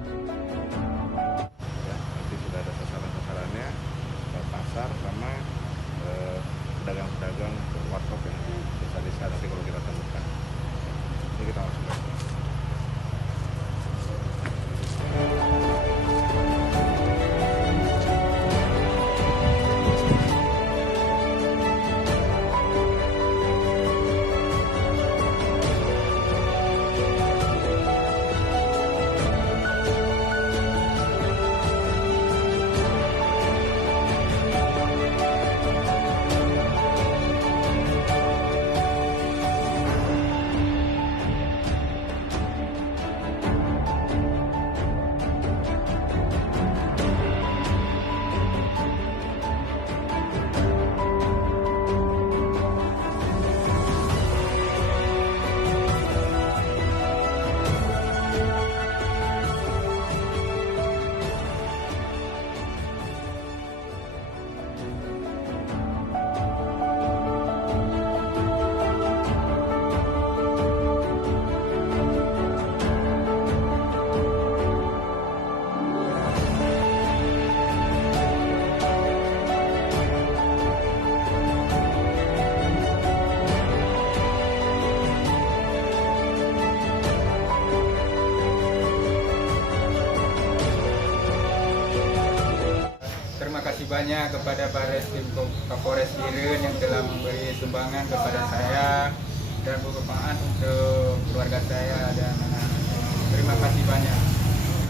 Ya, nanti sudah ada sasaran-sasarannya, pasar sama pedagang-pedagang warkop ya, desa-desa nanti kalau kita temukan. Ini kita langsung ke Terima kasih banyak kepada Bareskrim Kapolres Biren yang telah memberi sumbangan kepada saya dan bermanfaat untuk keluarga saya dan anak-anak. Terima kasih banyak.